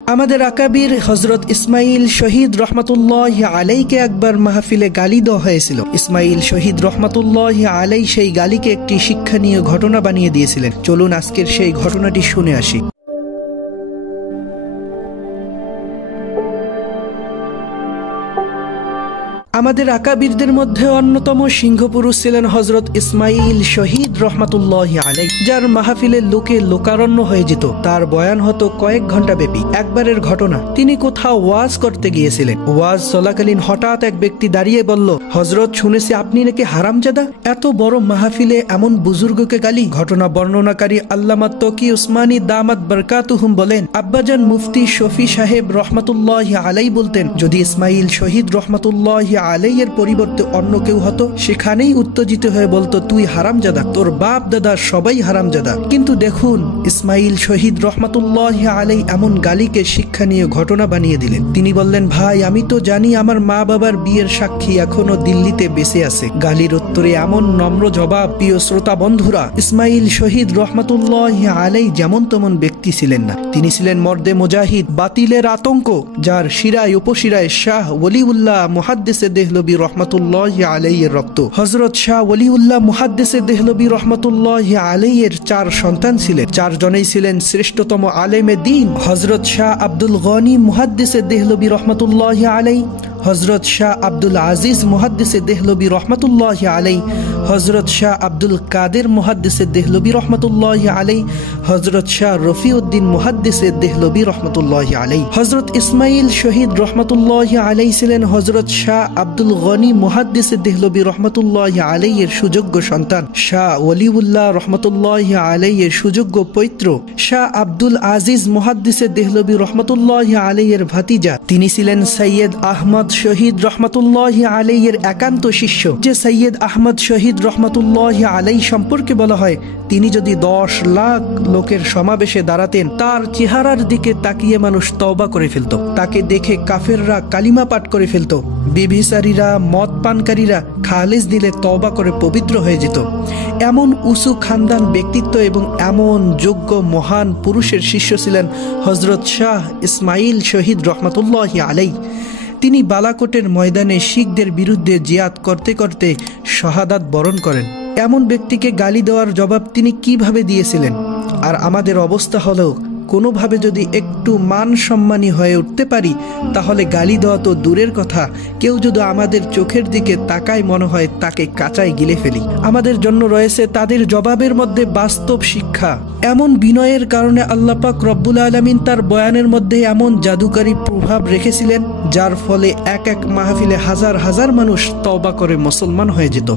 আমাদের আকাবির হযরত ইসমাইল শহীদ রহমাতুল্লাহি আলাইকে একবার মাহফিলে গালি দেওয়া হয়েছিল। ইসমাইল শহীদ রহমাতুল্লাহি আলাই সেই গালিকে একটি শিক্ষণীয় ঘটনা বানিয়ে দিয়েছিলেন। চলুন আজকের সেই ঘটনাটি শুনে আসি। আমাদের আকাবিরদের মধ্যে অন্যতম সিংহপুরুষ ছিলেন হযরত ইসমাইল শহীদ রহমাতুল্লাহি আলাই, যার মাহফিলে লোকে লোকারণ্য হয়ে যেত। তার বয়ান হতো কয়েক ঘন্টা ব্যাপী। একবারের ঘটনা, তিনি কোথাও ওয়াজ করতে গিয়েছিলেন। ওয়াজ চলাকালীন হঠাৎ এক ব্যক্তি দাঁড়িয়ে বলল, হযরত শুনেছি আপনি নাকি হারামজাদা। এত বড় মাহফিলে এমন বুজুর্গকে গালি। ঘটনা বর্ণনাকারী আল্লামা তকি উসমানী দামাত বরকাতুহুম বলেন, আব্বাজান মুফতি শফি সাহেব রহমাতুল্লাহি আলাই বলতেন, যদি ইসমাইল শহীদ রহমাতুল্লাহি আলাইয়ের পরিবর্তে অন্য কেউ হতো, সেখানেই উত্তেজিত হয়ে বলতো, তুই হারামজাদা, তোর বাপ দাদা সবাই হারামজাদা। কিন্তু দেখুন, ইসমাইল শহীদ রহমাতুল্লাহি আলাই এমন গালিকে শিক্ষণীয় ঘটনা বানিয়ে দিলেন। তিনি বললেন, ভাই আমি তো জানি আমার মা বাবার বিয়ের সাক্ষী এখনো দিল্লিতে বেঁচে আছে। গালির উত্তরে এমন নম্র জবাব। প্রিয় শ্রোতা বন্ধুরা, ইসমাইল শহীদ রহমাতুল্লাহি আলাই যেমন তেমন ব্যক্তি ছিলেন না। তিনি ছিলেন মর্দে মুজাহিদ, বাতিলের আতঙ্ক, যার শিরায় উপশিরায় শাহ ওলিউল্লাহ মুহাদ্দিসে দেহলভী রহমাতুল্লাহি আলাইহির রক্ত। হযরত শাহ ওলিউল্লাহ মুহাদ্দিসে দেহলভী রহমাতুল্লাহি আলাইহির 4 সন্তান ছিলেন। 4 জনেই ছিলেন শ্রেষ্ঠতম আলেমে দ্বীন। হযরত শাহ আব্দুল গনি মুহাদ্দিসে দেহলভী রহমাতুল্লাহি আলাইহি, হযরত শাহ আব্দুল আজিজ মুহাদ্দিসে দেহলভী রহমাতুল্লাহি আলাইহি, হযরত শাহ আব্দুল কাদের মুহাদ্দিসে দেহলভী রহমাতুল্লাহি আলাইহি, হযরত শাহ রফিউদ্দিন মুহাদ্দিসে দেহলভী রহমাতুল্লাহি আলাইহি। হযরত ইসমাইল শহীদ রহমাতুল্লাহি আলাইহি ছিলেন হযরত শাহ আব্দুল গনি মুহাদ্দিসে দেহলভী রহমাতুল্লাহি আলাইহির সুযোগ্য সন্তান। শাহ ওলিউল্লাহ রহমাতুল্লাহি আলাইহির সুযোগ্য পৌত্র। শাহ আব্দুল আজিজ মুহাদ্দিসে দেহলভী রহমাতুল্লাহি আলাইহির ভাতিজা। তিনি ছিলেন সৈয়দ আহমদ শহীদ রহমাতুল্লাহি আলাইহির একান্ত শিষ্য। যে সৈয়দ আহমদ শহীদ রহমাতুল্লাহি আলাইহি সম্পর্কে বলা হয়, তিনি যদি 10 লাখ লোকের সমাবেশে দাঁড়াতেন, তার চেহারার দিকে তাকিয়ে মানুষ তওবা করে ফেলত। তাকে দেখে কাফেররা কালিমা পাঠ করে ফেলত। বিভিচারীরা, মদ পানকারীরা খালেজ দিলে তওবা করে পবিত্র হয়ে যেত। এমন উঁচু খানদান ব্যক্তিত্ব এবং এমন যোগ্য মহান পুরুষের শিষ্য ছিলেন হযরত শাহ ইসমাইল শহীদ রহমাতুল্লাহি আলাইহি। তিনি বালাকোটের ময়দানে শিখদের বিরুদ্ধে জিহাদ করতে করতে শাহাদাত বরণ করেন। এমন ব্যক্তিকে গালি দেওয়ার জবাব তিনি কিভাবে দিয়েছিলেন? আর আমাদের অবস্থা হলো, কোনোভাবে যদি একটু মান সম্মানী হয়ে উঠতে পারি, তাহলে গালি দেওয়া তো দূরের কথা, কেউ যদি আমাদের চোখের দিকে তাকায়, মনে হয় তাকে কাঁচায় গিলে ফেলি। আমাদের জন্য রয়েছে তাদের জবাবের মধ্যে বাস্তব শিক্ষা। এমন বিনয়ের কারণে আল্লাহ পাক রব্বুল আলামিন তার বয়ানের মধ্যে এমন জাদুকারী প্রভাব রেখেছিলেন, যার ফলে এক এক মাহফিলে হাজার হাজার মানুষ তওবা করে মুসলমান হয়ে যেত।